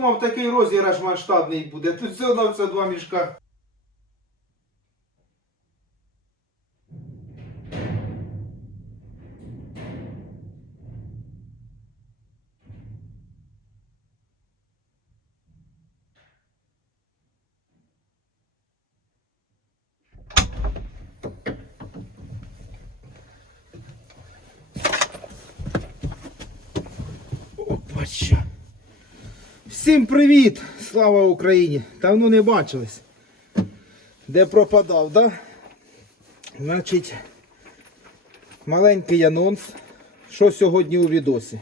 думав, такий розіграш масштабний буде. Тут все на все два мішка. Всім привіт! Слава Україні! Давно не бачились. Де пропадав, да? Значить, маленький анонс. Що сьогодні у відосі?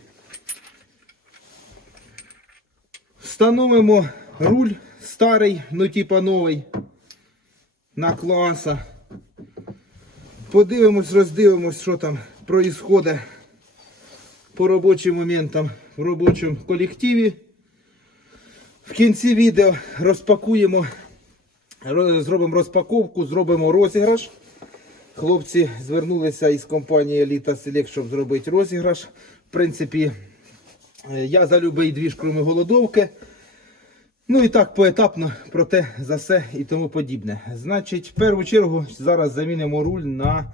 Встановимо руль старий, ну типа новий. На класа. Подивимось, роздивимось, що там происходить по робочим моментам в робочому колективі. В кінці відео розпакуємо, зробимо розпаковку, зробимо розіграш. Хлопці звернулися із компанії Elita Select, щоб зробити розіграш. В принципі, е, я за любий двіж, крім голодовки. Ну і так поетапно, проте за все і тому подібне. Значить, в першу чергу зараз замінимо руль на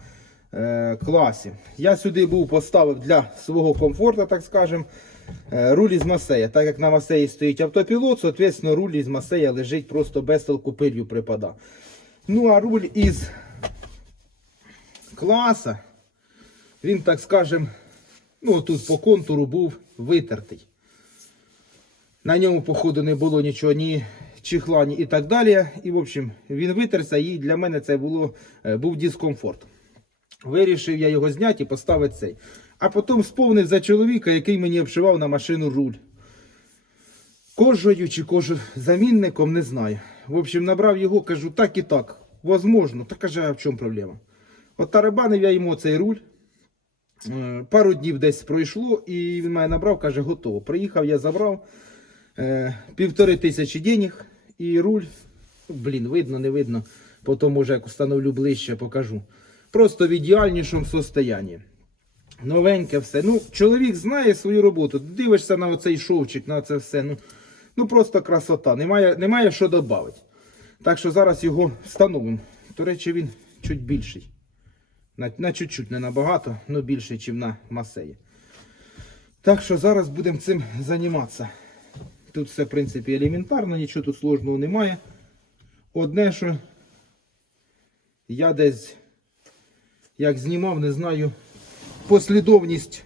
е, класі. Я сюди був поставив для свого комфорту, так скажем, е, руль із Масея. Так як на Масеї стоїть автопілот, соответственно, руль із Масея лежить просто без толку пилью припада. Ну а руль із класа, він, так скажем, ну тут по контуру був витертий. На ньому, походу, не було нічого, ні чехла, ні і так далі. І, в общем, він витерся, і для мене це було, е, був дискомфорт. Вирішив я його зняти і поставити цей. А потім сповнив за чоловіка, який мені обшивав на машину руль. Кожею чи кожу замінником, не знаю. В общем, набрав його, кажу, так і так. Возможно. Та каже, а в чому проблема? От тарабанив я йому цей руль. Е, Пару днів десь пройшло, і він мене набрав, каже, готово. Приїхав, я забрав е, півтори тисячі денег і руль. Блін, видно, не видно. Потім, може, як встановлю ближче, покажу. Просто в ідеальнішому состоянні. Новеньке все. Ну, чоловік знає свою роботу. Дивишся на оцей шовчик, на це все. Ну, ну просто красота. Немає, немає що додати. Так що зараз його встановимо. До речі, він чуть більший. На, на чуть-чуть, не набагато, але більший, ніж на масеї. Так що зараз будемо цим займатися. Тут все, в принципі, елементарно, нічого тут сложного немає. Одне, що я десь, як знімав, не знаю послідовність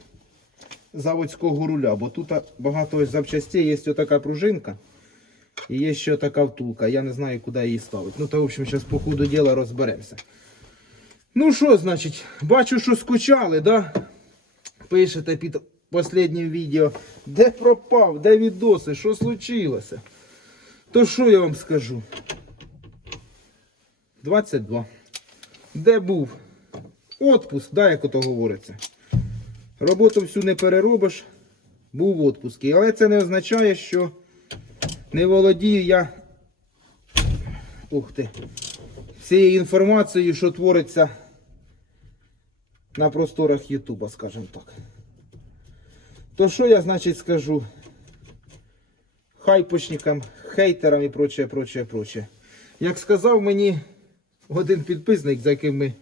заводського руля, бо тут багато запчастей, є ось така пружинка і є ще така втулка. Я не знаю, куди її ставити. Ну, то, в общем, зараз по ходу діла розберемося. Ну що, значить, бачу, що скучали, да? Пишете під останнім відео, де пропав, де відоси, що случилося. То що я вам скажу? 22. Де був? Отпуск, да, як ото говориться. Роботу всю не переробиш, був в отпуску. Але це не означає, що не володію я. Ух ти. Всією інформацією, що твориться на просторах Ютуба, скажімо так. То що я, значить, скажу хайпочникам, хейтерам і прочее, прочее, прочее. Як сказав мені один підписник, за яким ми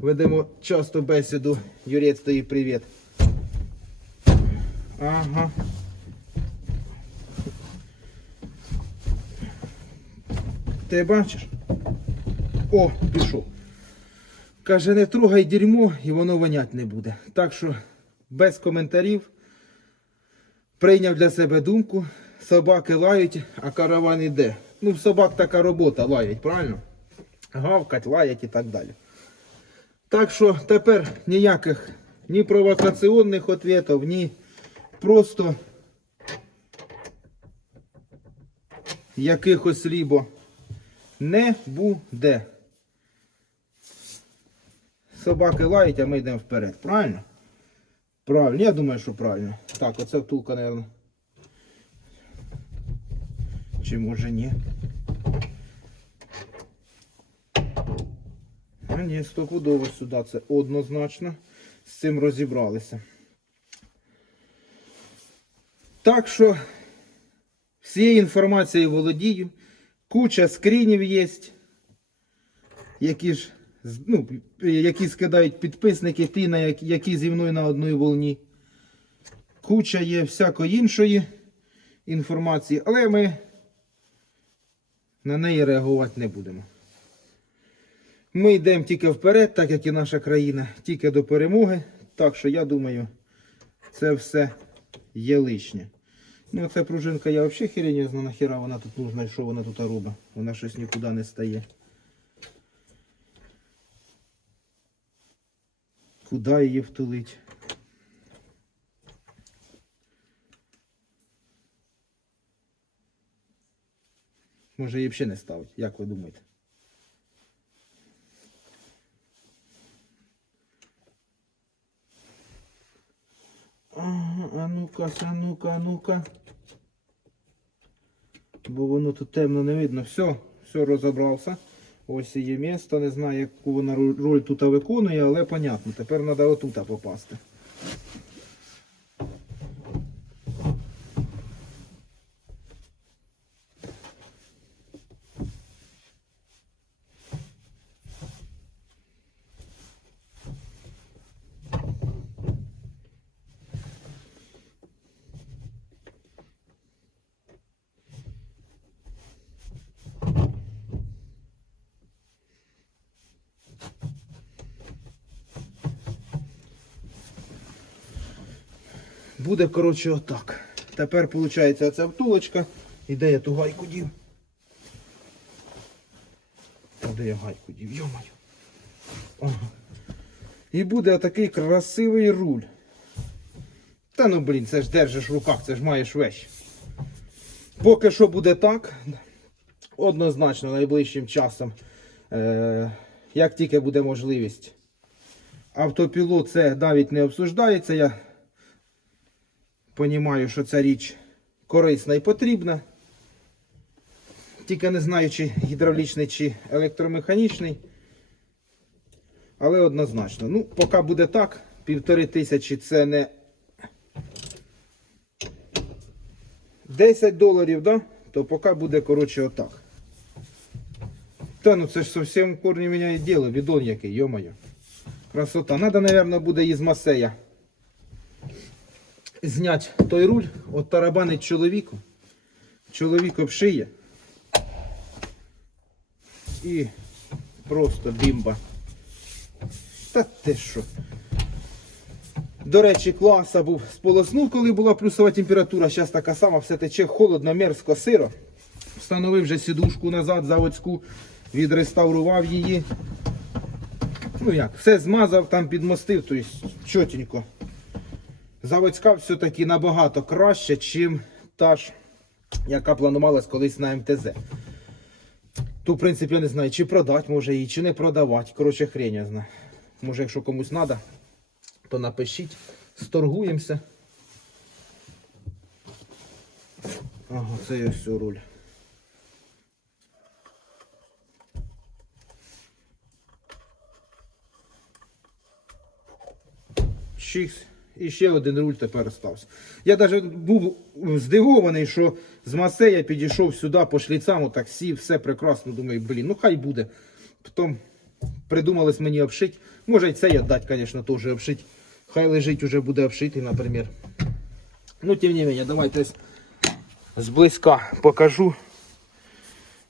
ведемо часто бесіду, Юрець тобі привіт. Ага. Ти бачиш? О, пішов. Каже, не трогай дерьмо і воно вонять не буде. Так що без коментарів прийняв для себе думку. Собаки лають, а караван іде. Ну, собак така робота лаять, правильно? Гавкать, лаять і так далі. Так що тепер ніяких ні провокаційних відповідей, ні просто якихось лібо не буде. Собаки лають, а ми йдемо вперед. Правильно? Правильно, я думаю, що правильно. Так, оце втулка, мабуть. Чи може ні? Ні, стопудово сюди це однозначно. З цим розібралися. Так що Всією інформацією володію. Куча скрінів є, які ж ну, які скидають підписники, ті, на які, які зі мною на одній волні. Куча є всякої іншої інформації, але ми на неї реагувати не будемо. Ми йдемо тільки вперед, так як і наша країна, тільки до перемоги. Так що я думаю, це все є лишнє. Ну, ця пружинка я взагалі херень не знаю, нахіра вона тут нужна що вона тут робить. Вона щось нікуди не стає. Куди її втулить? Може її взагалі не ставить, як ви думаєте? Ну-ка, ну-ка, ну-ка. Бо воно тут темно не видно. Все, все розібрався. Ось є місто. Не знаю, яку вона роль тут виконує, але понятно. Тепер треба отут попасти. Буде, коротше, отак. Тепер, виходить, оця втулочка. І де я ту гайку дів? А Де я гайку дів? Йомаю. Ага. І буде отакий красивий руль. Та ну блін, це ж держиш в руках, це ж маєш вещь. Поки що буде так. Однозначно найближчим часом. Е, як тільки буде можливість. Автопілот це навіть не обсуждається. Я Понімаю, що ця річ корисна і потрібна. Тільки не знаю, чи гідравлічний, чи електромеханічний. Але однозначно. Ну, поки буде так, півтори тисячі це не 10 доларів, да? то поки буде, коротше, отак. Та ну це ж зовсім корні міняє діло, відон який, йомаю. Красота. Надо, мабуть, буде із масея зняти той руль, от тарабанить чоловіку. Чоловік обшиє. І просто бімба. Та ти що? До речі, класа був сполоснув, коли була плюсова температура. Зараз така сама, все тече холодно, мерзко, сиро. Встановив вже сідушку назад заводську, відреставрував її. Ну як, все змазав, там підмостив, тобто чотенько. Заводська все-таки набагато краще, чим та ж, яка планувалась колись на МТЗ. Ту, в принципі, я не знаю, чи продати може її, чи не продавати. Коротше, хрень я знаю. Може, якщо комусь треба, то напишіть, сторгуємося. Ага, це є все руль. Чикс. І ще один руль тепер остався. Я навіть був здивований, що з Масея підійшов сюди по шліцам, отак сів, все прекрасно. Думаю, блін, ну хай буде. Потім придумалось мені обшити. Може і це я дати, звісно, теж обшити. Хай лежить уже буде обшитий, наприклад. Ну, тим не менее, давайте зблизька покажу.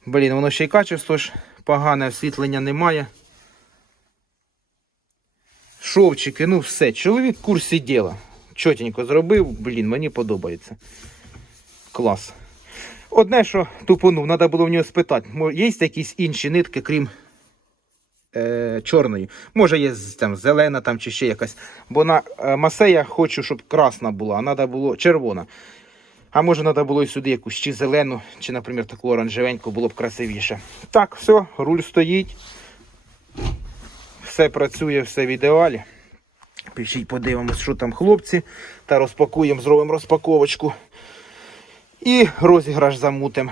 Блін, воно ще й качество ж погане, освітлення немає. Шовчики, ну все. Чоловік в курсі діла. Чотенько зробив, блін, мені подобається. Клас. Одне, що тупонув, треба було в нього спитати, є якісь інші нитки, крім е, чорної. Може, є там, зелена там, чи ще якась. Бо на е, масея хочу, щоб красна була, а треба було червона. А може, треба було і сюди якусь чи зелену, чи, наприклад, таку оранжевеньку було б красивіше. Так, все, руль стоїть. Все працює, все в ідеалі. Пишіть, подивимось, що там хлопці. Та розпакуємо, зробимо розпаковочку. І розіграш замутим.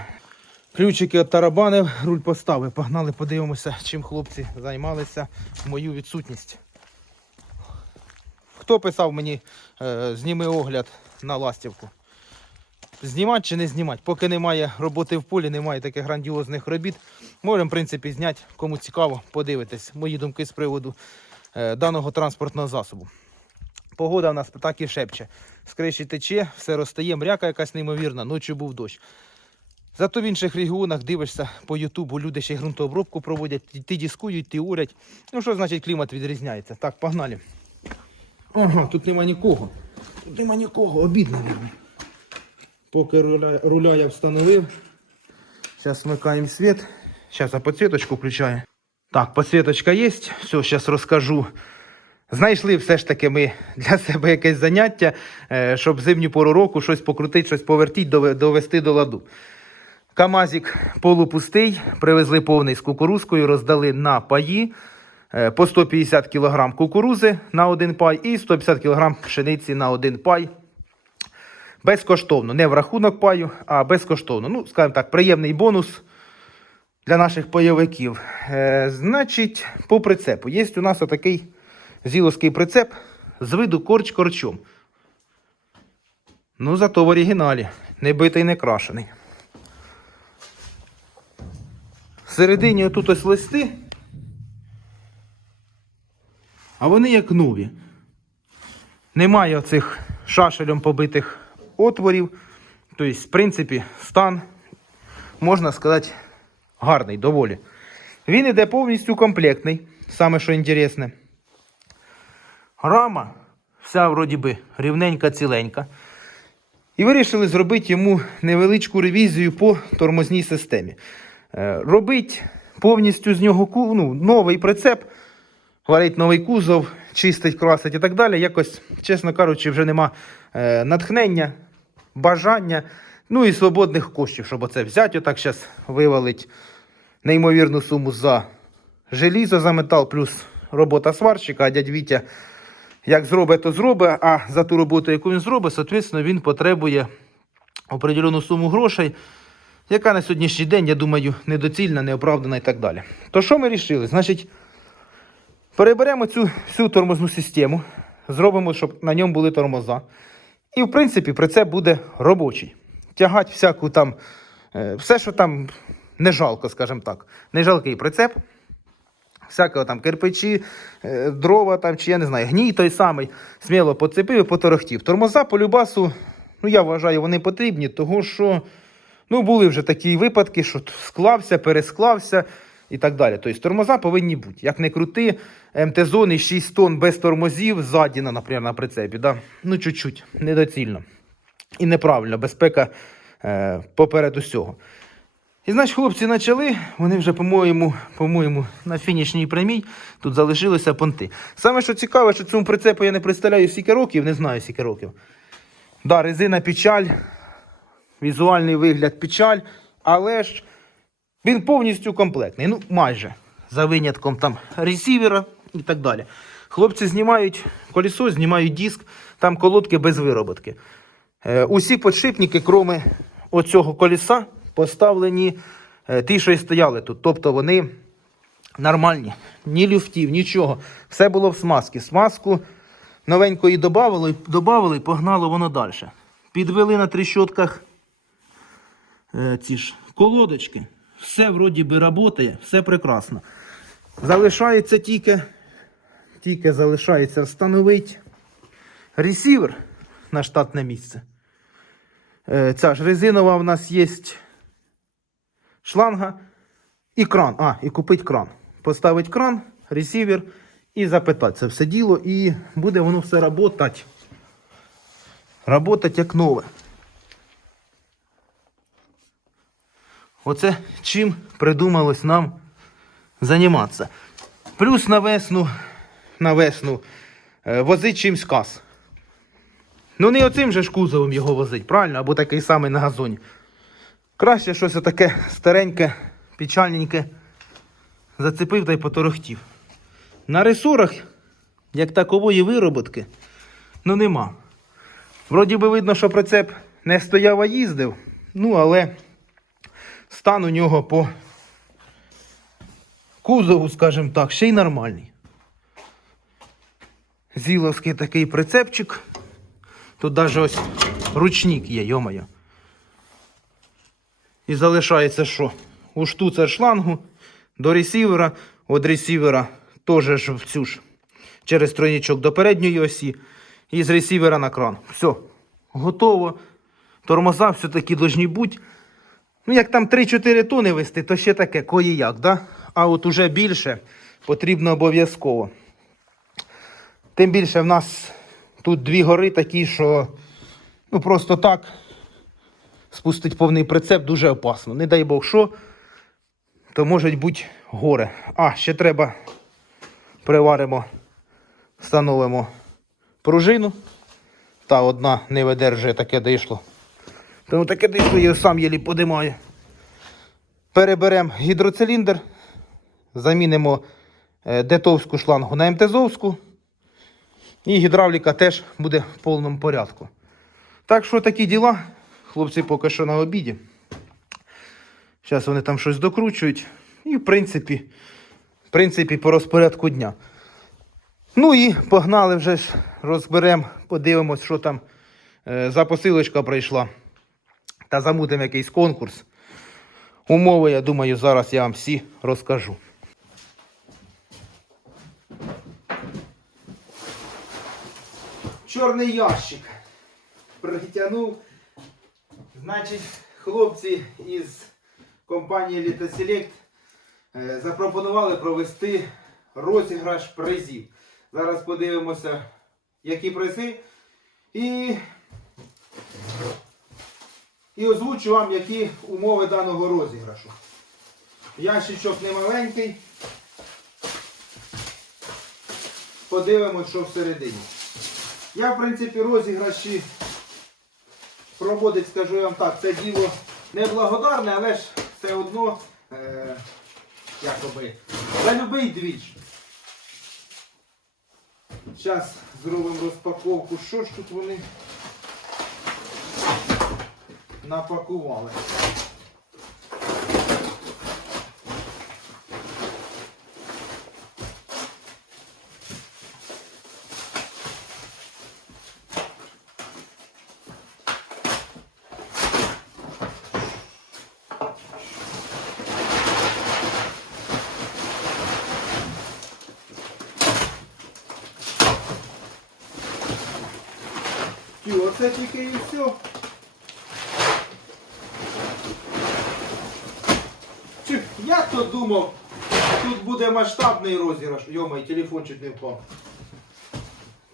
Ключики от тарабанив, руль поставив. Погнали, подивимося, чим хлопці займалися в мою відсутність. Хто писав мені, е, зніми огляд на ластівку? Знімати чи не знімати. Поки немає роботи в полі, немає таких грандіозних робіт. Можемо, в принципі, зняти, кому цікаво, подивитись мої думки з приводу е, даного транспортного засобу. Погода в нас так і шепче. З криші тече, все розтає, мряка якась неймовірна, ночі був дощ. Зато в інших регіонах дивишся по Ютубу, люди ще й ґрунтообробку проводять, ті дискують, ті урять. Ну що значить клімат відрізняється? Так, погнали. Ага, тут нема нікого. Тут нема нікого, обідно, мабуть. Поки руля, руля я встановив. Зараз вмикаємо світ. Зараз я підсвіточку включаю. Так, підсвіточка є. Все, зараз розкажу. Знайшли все ж таки ми для себе якесь заняття, е, щоб зимню пору року щось покрутити, щось повертіть, довести до ладу. Камазик полупустий, привезли повний з кукурузкою, роздали на паї е, по 150 кг кукурузи на один пай і 150 кг пшениці на один пай. Безкоштовно, не в рахунок паю, а безкоштовно. Ну, скажімо так, приємний бонус для наших пайовиків. Е, значить, по прицепу. Є у нас отакий зіловський прицеп з виду корч корчом. Ну, зато в оригіналі. Не битий, не крашений. Всередині отут ось листи. А вони як нові. Немає оцих шашелем побитих отворів. Тобто, в принципі, стан, можна сказати, гарний, доволі. Він іде повністю комплектний, саме що інтересне. Рама вся вроді би рівненька, ціленька. І вирішили зробити йому невеличку ревізію по тормозній системі. Е, Робить повністю з нього ну, новий прицеп, варить новий кузов, чистить, красить і так далі. Якось, чесно кажучи, вже нема е, натхнення, бажання, ну і свободних коштів, щоб оце взяти, отак зараз вивалить неймовірну суму за желізо, за метал, плюс робота сварщика, а дядь Вітя як зробить, то зробить, а за ту роботу, яку він зробить, соответственно, він потребує определену суму грошей, яка на сьогоднішній день, я думаю, недоцільна, неоправдана і так далі. То що ми вирішили? Значить, переберемо цю всю тормозну систему, зробимо, щоб на ньому були тормоза. І, в принципі, прицеп буде робочий. Тягать всяку там, е, все, що там не жалко, скажімо так. Не жалкий прицеп всякого там кирпичі, е, дрова там, чи я не знаю, гній той самий, сміло поцепив і поторохтів. Тормоза по любасу, ну я вважаю, вони потрібні, того що ну, були вже такі випадки, що склався, пересклався і так далі. Тобто тормоза повинні бути. Як не крути, МТ-зони 6 тонн без тормозів ззадіна, наприклад, на прицепі. Да? Ну, чуть-чуть, недоцільно. І неправильно, безпека е, поперед усього. І значить, хлопці почали, вони вже, по-моєму, по-моєму, на фінішній прямій тут залишилися понти. Саме що цікаве, що цьому прицепу я не представляю скільки років, не знаю скільки років. Да, резина печаль, візуальний вигляд печаль, але ж він повністю комплектний. Ну, майже. За винятком там ресівера і так далі. Хлопці знімають колесо, знімають диск, там колодки без вироботки. Е, усі подшипники, кроме оцього колеса, поставлені е, ті, що і стояли тут. Тобто вони нормальні, ні люфтів, нічого. Все було в смазці. Смазку новенької додавали, додавали погнало воно далі. Підвели на тріщотках е, ці ж колодочки. Все вроді би працює, все прекрасно. Залишається тільки, тільки залишається встановити ресівер на штатне місце. Е, Ця ж резинова в нас є шланга і кран. А, і купити кран. Поставити кран, ресівер і запитати це все діло, і буде воно все працювати. Работать як нове. Оце чим придумалось нам займатися. Плюс на весну, на весну е, возить чимсь каз. Ну не оцим же ж кузовом його возить, правильно? Або такий самий на газоні. Краще щось таке стареньке, печальненьке. Зацепив та й поторохтів. На ресорах, як такової вироботки, ну нема. Вроді би видно, що прицеп не стояв, а їздив. Ну, але стан у нього по кузову, скажімо так, ще й нормальний. Зіловський такий прицепчик. Тут навіть ось ручник є, йомайо. І залишається що? У штуцер шлангу до ресівера, від ресівера теж в цю ж через тройничок до передньої осі і з ресівера на кран. Все, готово. Тормоза все-таки должні бути. Ну, як там 3-4 тони вести, то ще таке, кої як, да? А от уже більше потрібно обов'язково. Тим більше в нас тут дві гори такі, що ну просто так спустить повний прицеп дуже опасно. Не дай Бог що, то можуть бути гори. А, ще треба приваримо, встановимо пружину. Та одна не видержує, таке дійшло. Тому таке дійшло, я сам єлі подимаю. Переберемо гідроциліндр, замінимо е, детовську шлангу на МТЗовську. І гідравліка теж буде в повному порядку. Так що такі діла. Хлопці поки що на обіді. Зараз вони там щось докручують. І в принципі, в принципі, по розпорядку дня. Ну і погнали вже розберемо, подивимось, що там е, за посилочка прийшла. Та замутимо якийсь конкурс. Умови, я думаю, зараз я вам всі розкажу. Чорний ящик. Притягнув. Значить, хлопці із компанії е, запропонували провести розіграш призів. Зараз подивимося, які призи. І, і озвучу вам, які умови даного розіграшу. Ящичок не маленький. Подивимось, що всередині. Я, в принципі, розіграші проводить, скажу я вам так, це діло неблагодарне, але ж все одно, е, якоби, за любий двіч. Зараз зробимо розпаковку. Що ж тут вони напакували? Оце тільки і все. Чи, я то думав, тут буде масштабний розіграш. Йомай, телефон чуть не впав.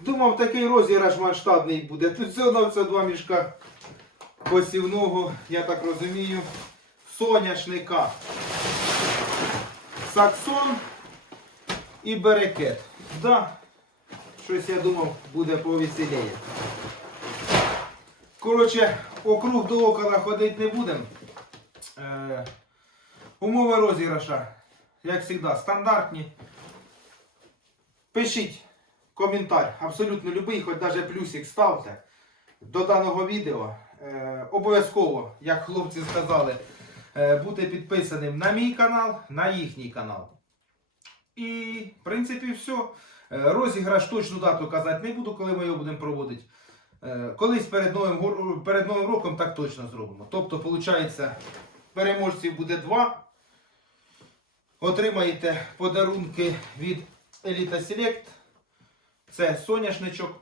Думав, такий розіграш масштабний буде. Тут все на все два мішка посівного, я так розумію, соняшника. Саксон і берекет. Да, щось я думав буде повеселіє. Коротше, округ до окола ходити не будемо. Умови розіграша, як завжди, стандартні. Пишіть коментар, абсолютно любий, хоч навіть плюсик ставте до даного відео. Е, обов'язково, як хлопці сказали, е, бути підписаним на мій канал, на їхній канал. І, в принципі, все. Е, Розіграш точну дату казати не буду, коли ми його будемо проводити. Е, Колись перед новим, перед новим роком так точно зробимо. Тобто, виходить, переможців буде два. Отримаєте подарунки від Elite Select. Це соняшничок.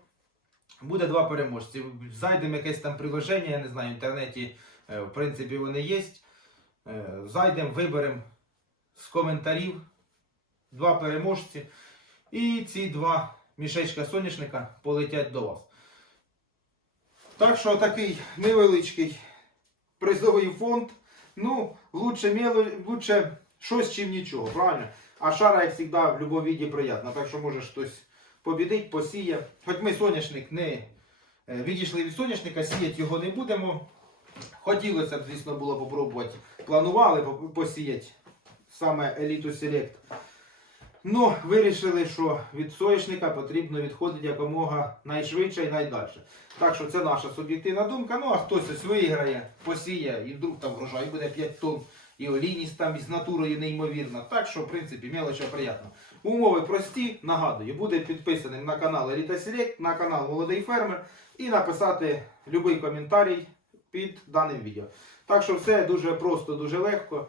Буде два переможці. Зайдемо якесь там приложення, я не знаю, в інтернеті, е, в принципі, вони є. Е, Зайдемо, виберемо з коментарів два переможці. І ці два мішечка соняшника полетять до вас. Так що такий невеличкий призовий фонд. Ну, лучше, лучше щось, чим нічого, правильно? А шара, як завжди, в будь-якому віді приємна. Так що може хтось побідить, посіє. Хоч ми соняшник не е, відійшли від соняшника, сіяти його не будемо. Хотілося б, звісно, було попробувати. Планували посіяти саме еліту Select. Ну, вирішили, що від соняшника потрібно відходити якомога найшвидше і найдальше. Так що це наша суб'єктивна думка. Ну а хтось ось виграє, посіє і вдруг там врожай буде 5 тонн, і олійність там із натурою неймовірна. Так що, в принципі, мелочі приємно. Умови прості, нагадую, буде підписаним на канал Elite Select, на канал Молодий Фермер і написати будь-який коментарій під даним відео. Так що все дуже просто, дуже легко.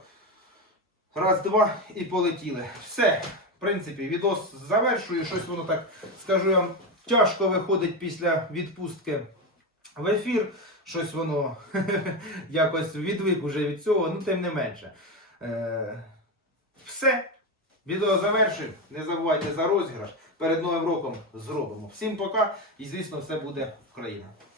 Раз, два і полетіли. Все. В принципі, відос завершую. Щось воно так, скажу вам, тяжко виходить після відпустки в ефір. Щось воно якось відвик уже від цього, ну тим не менше. Е, все. Відео завершую. Не забувайте за розіграш. Перед Новим роком зробимо. Всім пока і, звісно, все буде Україна.